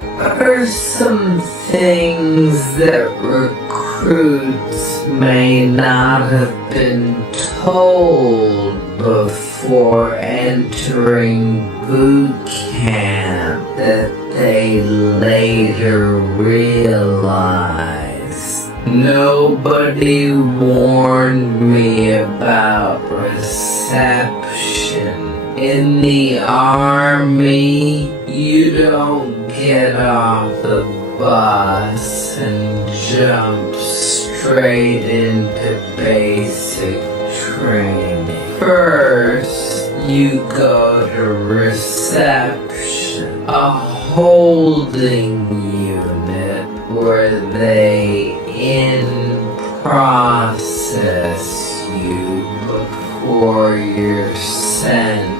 are some things that recruits may not have been told before entering boot camp that they later realized. Nobody warned me about reception. In the Army, you don't get off the bus and jump straight into basic training. First, you go to reception, a holding unit where they in-process you before you're sent